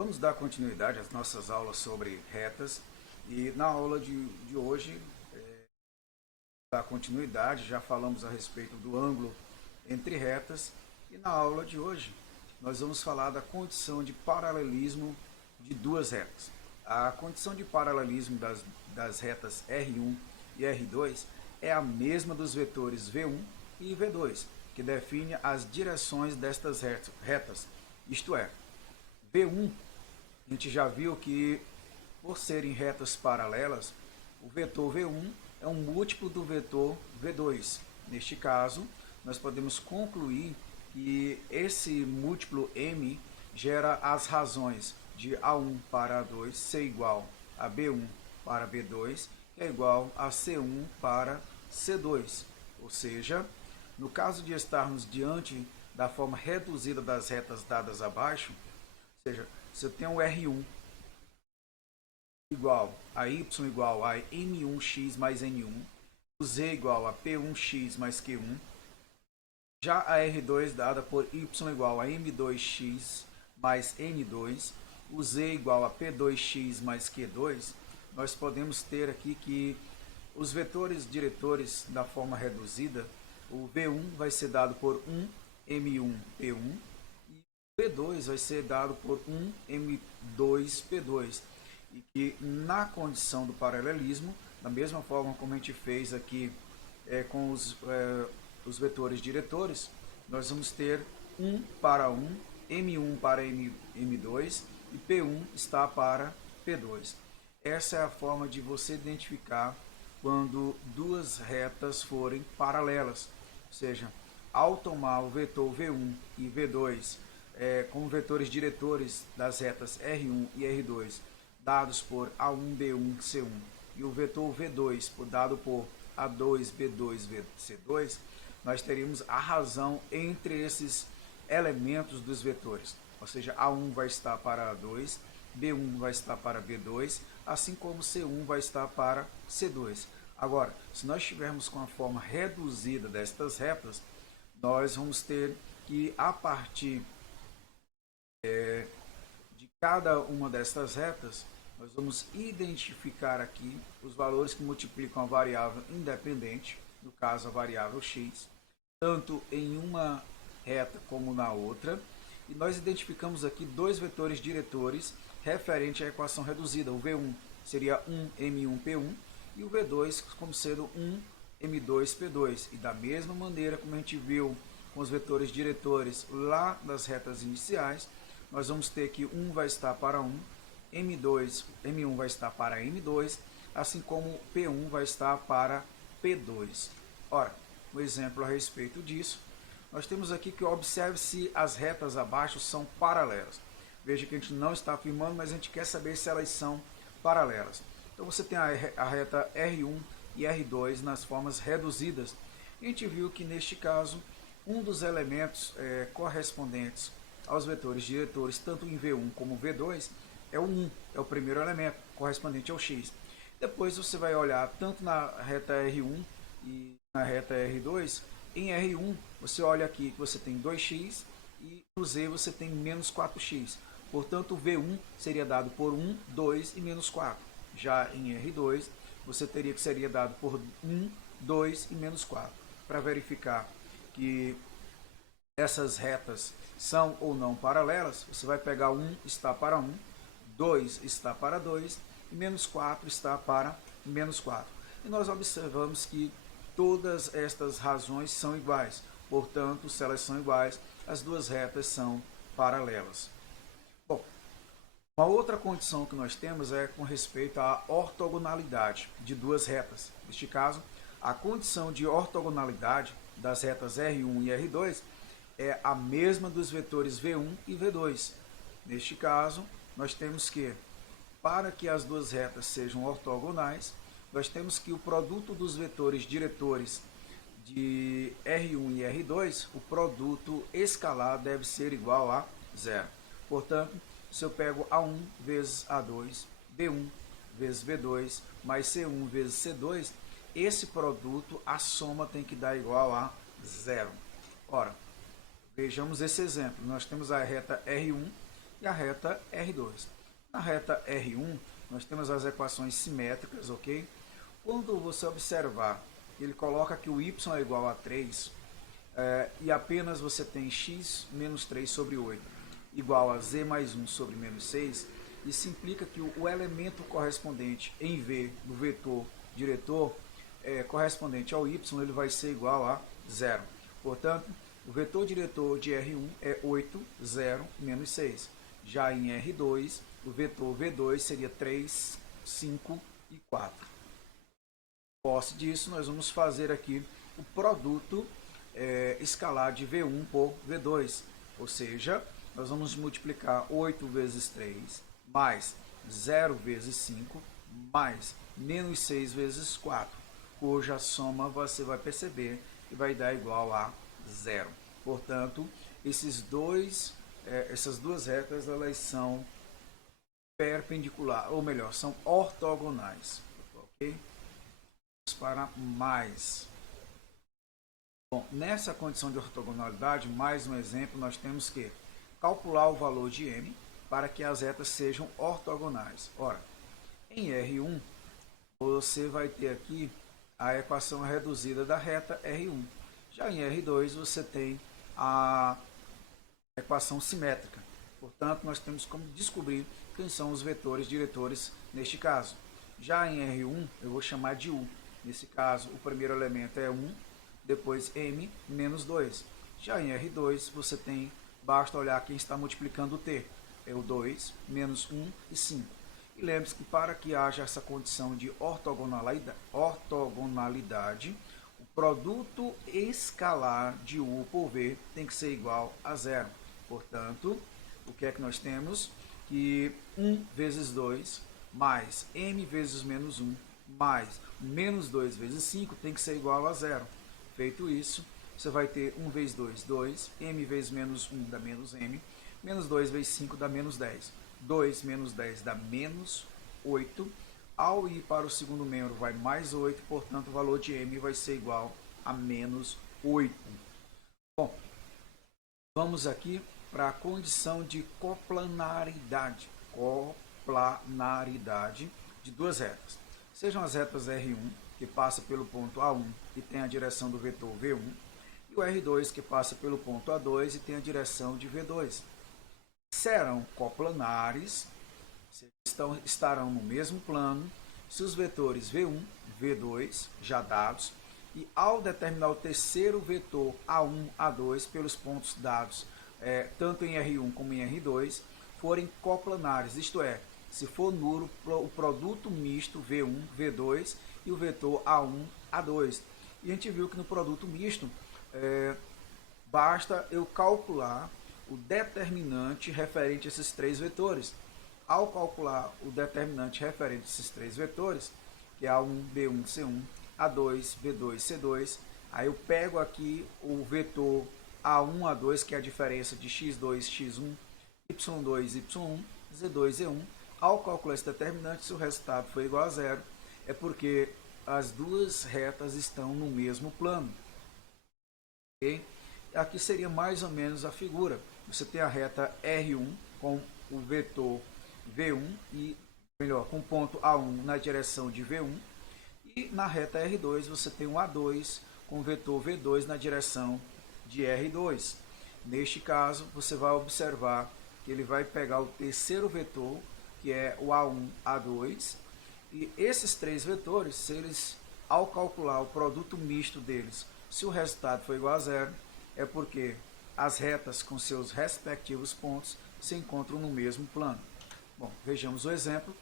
Vamos dar continuidade às nossas aulas sobre retas e na aula de hoje, dar continuidade, já falamos a respeito do ângulo entre retas e na aula de hoje nós vamos falar da condição de paralelismo de duas retas. A condição de paralelismo das retas R1 e R2 é a mesma dos vetores V1 e V2, que define as direções destas retas, isto é, V1. A gente já viu que, por serem retas paralelas, o vetor V1 é um múltiplo do vetor V2. Neste caso, nós podemos concluir que esse múltiplo M gera as razões de A1 para A2 ser igual a B1 para B2, que é igual a C1 para C2. Ou seja, no caso de estarmos diante da forma reduzida das retas dadas abaixo, ou seja, se eu tenho R1 igual a Y igual a M1x mais N1, o Z igual a P1x mais Q1, já a R2 dada por Y igual a M2x mais N2, o Z igual a P2x mais Q2, nós podemos ter aqui que os vetores diretores da forma reduzida, o V1 vai ser dado por 1 M1P1, P2 vai ser dado por 1 M2P2 e que na condição do paralelismo, da mesma forma como a gente fez aqui com os vetores diretores, nós vamos ter 1 para 1, M1 para M2 e P1 está para P2. Essa é a forma de você identificar quando duas retas forem paralelas, ou seja, ao tomar o vetor V1 e V2 como vetores diretores das retas R1 e R2 dados por A1, B1, C1 e o vetor V2 dado por A2, B2, C2, nós teríamos a razão entre esses elementos dos vetores. Ou seja, A1 vai estar para A2, B1 vai estar para B2, assim como C1 vai estar para C2. Agora, se nós estivermos com a forma reduzida destas retas, nós vamos ter que, a partir de cada uma destas retas, nós vamos identificar aqui os valores que multiplicam a variável independente, no caso a variável x, tanto em uma reta como na outra, e nós identificamos aqui dois vetores diretores referente à equação reduzida. O V1 seria 1M1P1 e o V2 como sendo 1M2P2. E da mesma maneira como a gente viu com os vetores diretores lá das retas iniciais, nós vamos ter que 1 vai estar para 1, M1 vai estar para M2, assim como P1 vai estar para P2. Ora, um exemplo a respeito disso, nós temos aqui que observe se as retas abaixo são paralelas. Veja que a gente não está afirmando, mas a gente quer saber se elas são paralelas. Então você tem a reta R1 e R2 nas formas reduzidas. A gente viu que neste caso, um dos elementos correspondentes aos vetores diretores, tanto em V1 como V2, é o 1, é o primeiro elemento, correspondente ao x. Depois você vai olhar tanto na reta R1 e na reta R2, em R1 você olha aqui que você tem 2x e no Z você tem menos 4x. Portanto, o V1 seria dado por 1, 2 e menos 4. Já em R2, você teria que seria dado por 1, 2 e menos 4. Para verificar que essas retas são ou não paralelas, você vai pegar 1 está para 1, 2 está para 2 e menos 4 está para menos 4. E nós observamos que todas estas razões são iguais. Portanto, se elas são iguais, as duas retas são paralelas. Bom, uma outra condição que nós temos é com respeito à ortogonalidade de duas retas. Neste caso, a condição de ortogonalidade das retas R1 e R2 é a mesma dos vetores V1 e V2. Neste caso, nós temos que, para que as duas retas sejam ortogonais, nós temos que o produto dos vetores diretores de R1 e R2, o produto escalar deve ser igual a zero. Portanto, se eu pego A1 vezes A2, B1 vezes B2, mais C1 vezes C2, esse produto, a soma tem que dar igual a zero. Ora, vejamos esse exemplo. Nós temos a reta R1 e a reta R2. Na reta R1, nós temos as equações simétricas, ok? Quando você observar, ele coloca que o y é igual a 3, e apenas você tem x menos 3 sobre 8 igual a z mais 1 sobre menos 6, isso implica que o elemento correspondente em V do vetor diretor correspondente ao y, ele vai ser igual a 0. Portanto, o vetor diretor de R1 é 8, 0, menos 6. Já em R2, o vetor V2 seria 3, 5 e 4. Posse disso, nós vamos fazer aqui o produto escalar de V1 por V2. Ou seja, nós vamos multiplicar 8 vezes 3, mais 0 vezes 5, mais menos 6 vezes 4, cuja soma você vai perceber que vai dar igual a 0. Portanto, essas duas retas elas são perpendiculares, ou melhor, são ortogonais. Ok? Vamos para mais. Bom, nessa condição de ortogonalidade, mais um exemplo, nós temos que calcular o valor de m para que as retas sejam ortogonais. Ora, em R1, você vai ter aqui a equação reduzida da reta R1. Já em R2, você tem a equação simétrica. Portanto, nós temos como descobrir quem são os vetores diretores neste caso. Já em R1, eu vou chamar de U. Nesse caso, o primeiro elemento é 1, depois m menos 2. Já em R2, você tem, basta olhar quem está multiplicando o t. É o 2, menos 1 e 5. E lembre-se que para que haja essa condição de ortogonalidade, o produto escalar de U por V tem que ser igual a 0. Portanto, o que é que nós temos? Que 1 vezes 2 mais m vezes menos 1 mais menos 2 vezes 5 tem que ser igual a 0. Feito isso, você vai ter 1 vezes 2, 2, m vezes menos 1 dá menos m, menos 2 vezes 5 dá menos 10. 2 menos 10 dá menos 8. Ao ir para o segundo membro vai mais 8, portanto o valor de m vai ser igual a menos 8. Bom, vamos aqui para a condição de coplanaridade. Coplanaridade de duas retas. Sejam as retas R1, que passa pelo ponto A1 e tem a direção do vetor V1, e o R2, que passa pelo ponto A2 e tem a direção de V2. Serão coplanares, estarão no mesmo plano, se os vetores V1, V2, já dados, e ao determinar o terceiro vetor A1, A2, pelos pontos dados, tanto em R1 como em R2, forem coplanares, isto é, se for nulo o produto misto V1, V2 e o vetor A1, A2. E a gente viu que no produto misto, basta eu calcular o determinante referente a esses três vetores. Ao calcular o determinante referente a esses três vetores, que é A1, B1, C1, A2, B2, C2, aí eu pego aqui o vetor A1, A2, que é a diferença de x2, x1, y2, y1, z2, z1. Ao calcular esse determinante, se o resultado for igual a 0, é porque as duas retas estão no mesmo plano. Okay? Aqui seria mais ou menos a figura. Você tem a reta R1 com o vetor V1, com o ponto A1 na direção de V1, e na reta R2 você tem um A2 com o vetor V2 na direção de R2. Neste caso, você vai observar que ele vai pegar o terceiro vetor, que é o A1, A2, e esses três vetores, se eles, ao calcular o produto misto deles, se o resultado for igual a 0, é porque as retas com seus respectivos pontos se encontram no mesmo plano. Bom, vejamos o exemplo.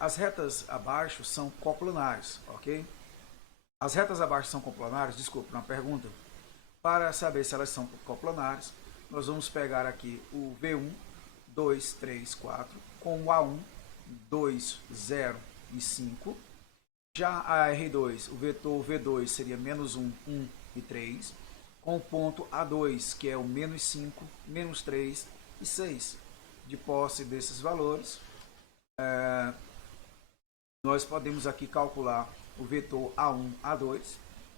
As retas abaixo são coplanares, ok? As retas abaixo são coplanares, desculpa, uma pergunta. Para saber se elas são coplanares, nós vamos pegar aqui o V1, 2, 3, 4, com o A1, 2, 0 e 5. Já a R2, o vetor V2 seria menos 1, 1 e 3, com o ponto A2, que é o menos 5, menos 3 e 6. De posse desses valores, nós podemos aqui calcular o vetor A1, A2,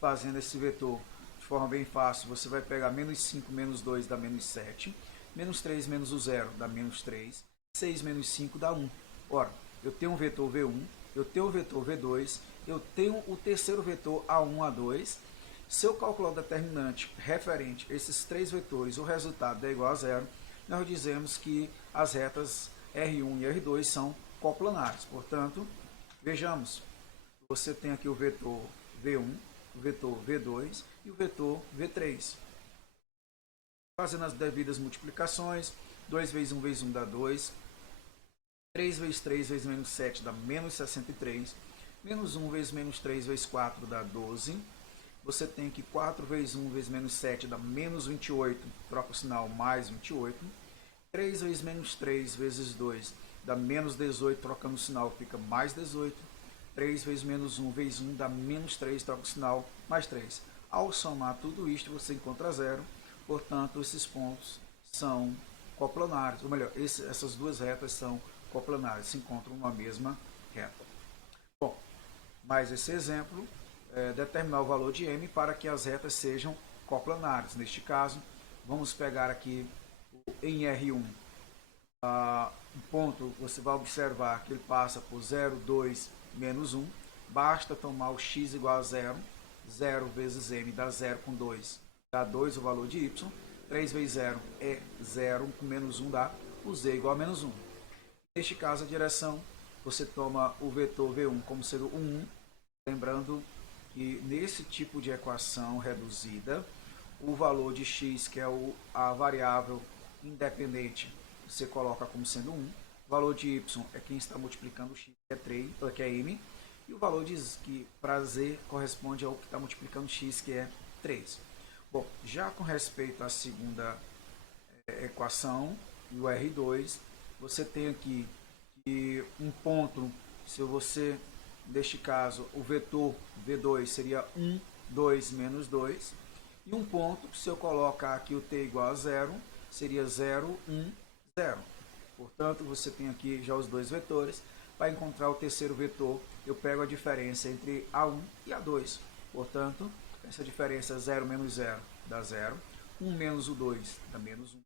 fazendo esse vetor de forma bem fácil. Você vai pegar menos 5 menos 2 dá menos 7, Menos 3 menos o 0 dá menos 3. 6 menos 5 dá 1. Ora, eu tenho um vetor V1, eu tenho o vetor V2, eu tenho o terceiro vetor A1, A2. Se eu calcular o determinante referente a esses três vetores, o resultado é igual a zero, nós dizemos que as retas R1 e R2 são coplanares. Portanto, vejamos, você tem aqui o vetor V1, o vetor V2 e o vetor V3. Fazendo as devidas multiplicações, 2 vezes 1 vezes 1 dá 2, 3 vezes 3 vezes menos 7 dá menos 63, menos 1 vezes menos 3 vezes 4 dá 12, você tem que 4 vezes 1 vezes menos 7 dá menos 28, troca o sinal, mais 28, 3 vezes menos 3 vezes 2 dá menos 18, trocando o sinal, fica mais 18, 3 vezes menos 1 vezes 1 dá menos 3, troca o sinal, mais 3. Ao somar tudo isto, você encontra zero, portanto, esses pontos são coplanares, ou melhor, essas duas retas são coplanares, se encontram numa mesma reta. Bom, mais esse exemplo, determinar o valor de m para que as retas sejam coplanares. Neste caso, vamos pegar aqui em R1, um ponto, você vai observar que ele passa por 0, 2, menos 1, basta tomar o x igual a 0, 0 vezes m dá 0 com 2, dá 2 o valor de y, 3 vezes 0 é 0, com menos 1 dá o z igual a menos 1. Neste caso, a direção, você toma o vetor V1 como sendo o 1, lembrando que nesse tipo de equação reduzida, o valor de x, que é a variável independente, você coloca como sendo 1, o valor de y é quem está multiplicando o x, que é 3, que é m, e o valor de que para z corresponde ao que está multiplicando x, que é 3. Bom, já com respeito à segunda equação, e o R2, você tem aqui que um ponto, se você, neste caso, o vetor V2 seria 1, 2, menos 2, e um ponto, se eu colocar aqui o t igual a 0, seria 0, 1, 0. Portanto, você tem aqui já os dois vetores. Para encontrar o terceiro vetor, eu pego a diferença entre A1 e A2. Portanto, essa diferença 0 menos 0 dá 0, 1 menos o 2 dá menos 1,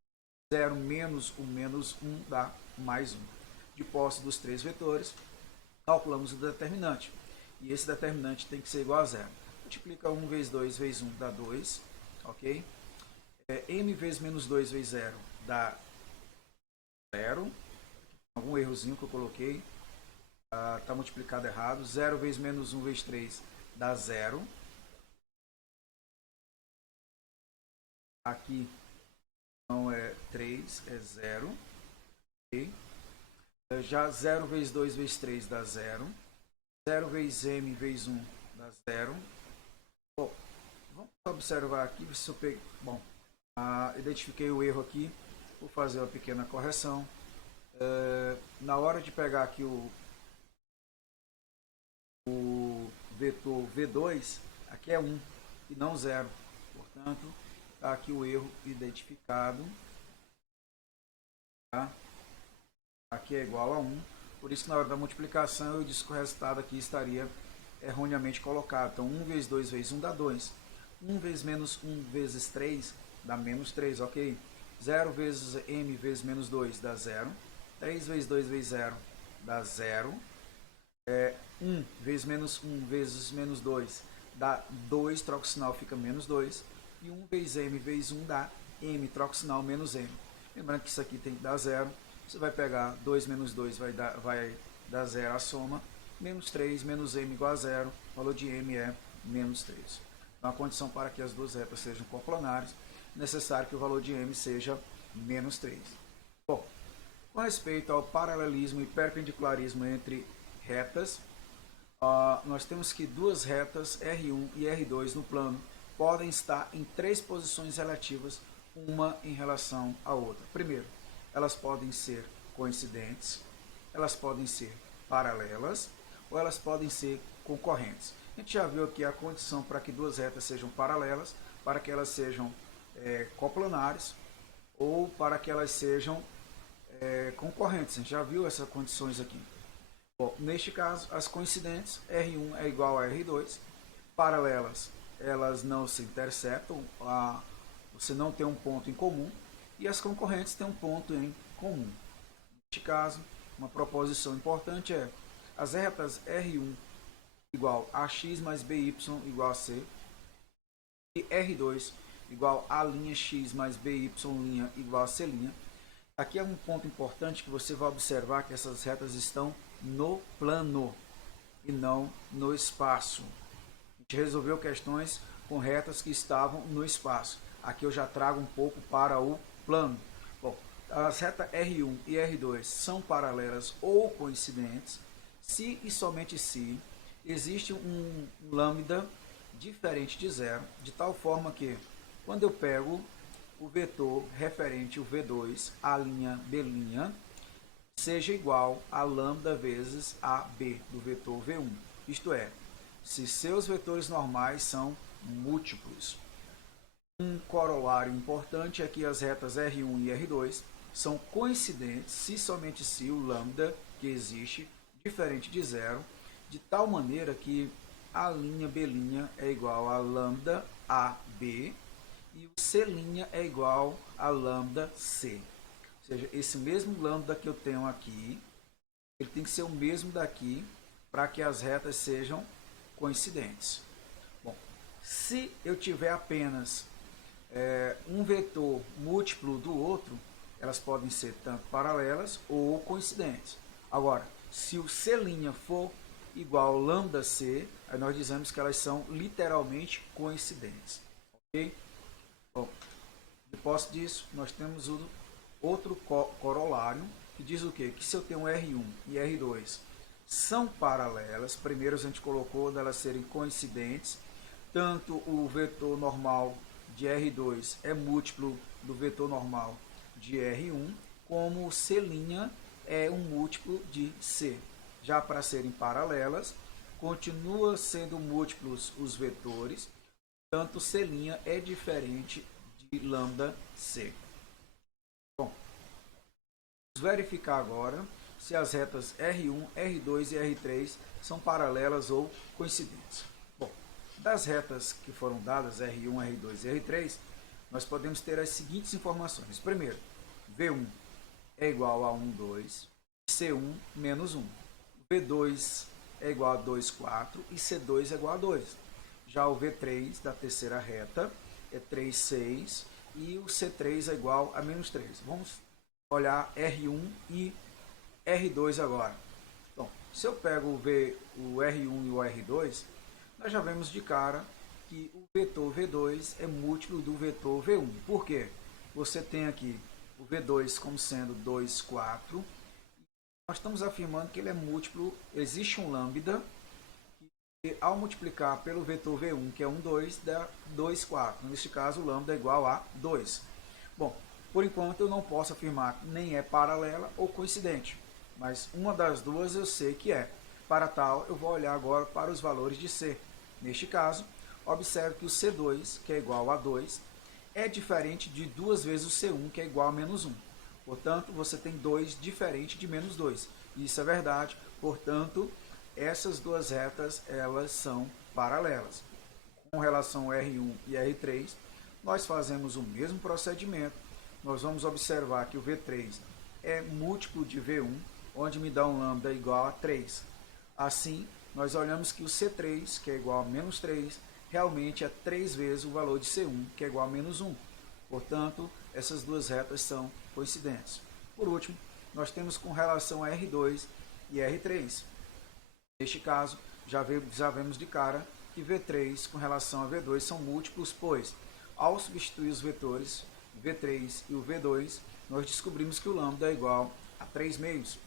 0 menos o menos 1 dá mais 1. De posse dos três vetores, calculamos o determinante. E esse determinante tem que ser igual a 0. Multiplica 1 vezes 2 vezes 1 dá 2. Ok? M vezes menos 2 vezes 0 dá 0. Algum errozinho que eu coloquei. Está multiplicado errado. 0 vezes menos 1 vezes 3 dá 0. Aqui não é 3, é 0. Okay? Já 0 vezes 2 vezes 3 dá 0. 0 vezes m vezes 1 dá 0. Bom, vamos observar aqui se eu peguei. Bom, identifiquei o erro aqui. Vou fazer uma pequena correção. Na hora de pegar aqui o vetor V2, aqui é 1 e não 0. Portanto, está aqui o erro identificado. Tá? Aqui é igual a 1. Por isso que na hora da multiplicação eu disse que o resultado aqui estaria erroneamente colocado. Então 1 vezes 2 vezes 1 dá 2. 1 vezes menos 1 vezes 3 dá menos 3, ok? 0 vezes m vezes menos 2 dá 0. 3 vezes 2 vezes 0 dá 0. 1 vezes menos 1 vezes menos 2 dá 2, troca o sinal, fica menos 2. E 1 vezes m vezes 1 dá m, troca o sinal, menos m. Lembrando que isso aqui tem que dar 0. Você vai pegar 2 menos 2, vai dar 0 a soma. Menos 3, menos m igual a 0. O valor de m é menos 3. Então, a condição para que as duas retas sejam coplanares, é necessário que o valor de m seja menos 3. Bom, com respeito ao paralelismo e perpendicularismo entre retas, nós temos que duas retas, R1 e R2, no plano, podem estar em três posições relativas, uma em relação à outra. Primeiro, elas podem ser coincidentes, elas podem ser paralelas ou elas podem ser concorrentes. A gente já viu aqui a condição para que duas retas sejam paralelas, para que elas sejam coplanares ou para que elas sejam concorrentes. A gente já viu essas condições aqui. Bom, neste caso, as coincidentes, R1 é igual a R2, paralelas, elas não se interceptam, você não tem um ponto em comum, e as concorrentes têm um ponto em comum. Neste caso, uma proposição importante é as retas R1 igual a x mais by igual a c e R2 igual a linha x mais by linha igual a c linha. Aqui é um ponto importante que você vai observar que essas retas estão no plano e não no espaço. A gente resolveu questões com retas que estavam no espaço. Aqui eu já trago um pouco para o plano. Bom, as retas R1 e R2 são paralelas ou coincidentes se e somente se existe um lambda diferente de zero, de tal forma que quando eu pego o vetor referente ao V2, a linha B', seja igual a lambda vezes AB do vetor V1. Isto é, se seus vetores normais são múltiplos. Um corolário importante é que as retas R1 e R2 são coincidentes se somente se o lambda que existe diferente de zero, de tal maneira que a linha B' é igual a lambda AB e o C' é igual a lambda C. Ou seja, esse mesmo lambda que eu tenho aqui, ele tem que ser o mesmo daqui para que as retas sejam coincidentes. Bom, se eu tiver apenas um vetor múltiplo do outro, elas podem ser tanto paralelas ou coincidentes. Agora, se o C' for igual ao lambda C, aí nós dizemos que elas são literalmente coincidentes. Ok? Bom, depois disso, nós temos o outro corolário, que diz o quê? Que se eu tenho R1 e R2 são paralelas, primeiro a gente colocou delas serem coincidentes, tanto o vetor normal de R2 é múltiplo do vetor normal de R1, como o C' é um múltiplo de C. Já para serem paralelas, continua sendo múltiplos os vetores, tanto C' é diferente de lambda C. Bom, vamos verificar agora se as retas R1, R2 e R3 são paralelas ou coincidentes. Bom, das retas que foram dadas, R1, R2 e R3, nós podemos ter as seguintes informações. Primeiro, V1 é igual a 1, 2, C1 menos 1. V2 é igual a 2, 4 e C2 é igual a 2. Já o V3 da terceira reta é 3, 6 e o C3 é igual a menos 3. Vamos olhar R1 e R2 agora. Então, se eu pego o R1 e o R2, nós já vemos de cara que o vetor V2 é múltiplo do vetor V1. Por quê? Você tem aqui o V2 como sendo 2, 4. Nós estamos afirmando que ele é múltiplo, existe um lambda, que ao multiplicar pelo vetor V1, que é 1, 2, dá 2, 4. Neste caso, o lambda é igual a 2. Bom, por enquanto eu não posso afirmar que nem é paralela ou coincidente, mas uma das duas eu sei que é. Para tal, eu vou olhar agora para os valores de C. Neste caso, observe que o C2, que é igual a 2, é diferente de 2 vezes o C1, que é igual a menos 1. Portanto, você tem 2 diferente de menos 2. Isso é verdade. Portanto, essas duas retas elas são paralelas. Com relação a R1 e R3, nós fazemos o mesmo procedimento. Nós vamos observar que o V3 é múltiplo de V1, onde me dá um lambda igual a 3. Assim, nós olhamos que o C3, que é igual a menos 3, realmente é 3 vezes o valor de C1, que é igual a menos 1. Portanto, essas duas retas são coincidentes. Por último, nós temos com relação a R2 e R3. Neste caso, já vemos de cara que V3 com relação a V2 são múltiplos, pois, ao substituir os vetores V3 e o V2, nós descobrimos que o lambda é igual a 3 meios.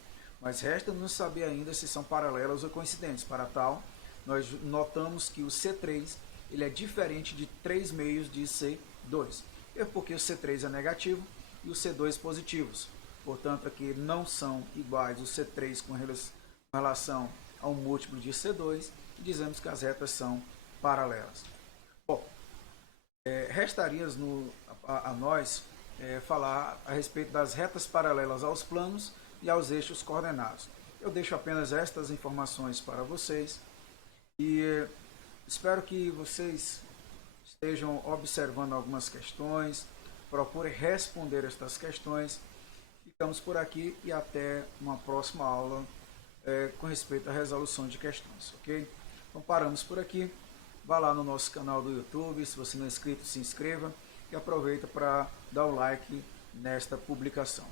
Mas resta nos saber ainda se são paralelas ou coincidentes. Para tal, nós notamos que o C3 ele é diferente de 3 meios de C2. É porque o C3 é negativo e o C2 positivos. Portanto, aqui não são iguais o C3 com relação ao múltiplo de C2 e dizemos que as retas são paralelas. Bom, restaria a nós falar a respeito das retas paralelas aos planos e aos eixos coordenados. Eu deixo apenas estas informações para vocês e espero que vocês estejam observando algumas questões, procure responder estas questões. Ficamos por aqui e até uma próxima aula com respeito à resolução de questões, ok? Então paramos por aqui. Vá lá no nosso canal do YouTube, se você não é inscrito, se inscreva e aproveita para dar o like nesta publicação.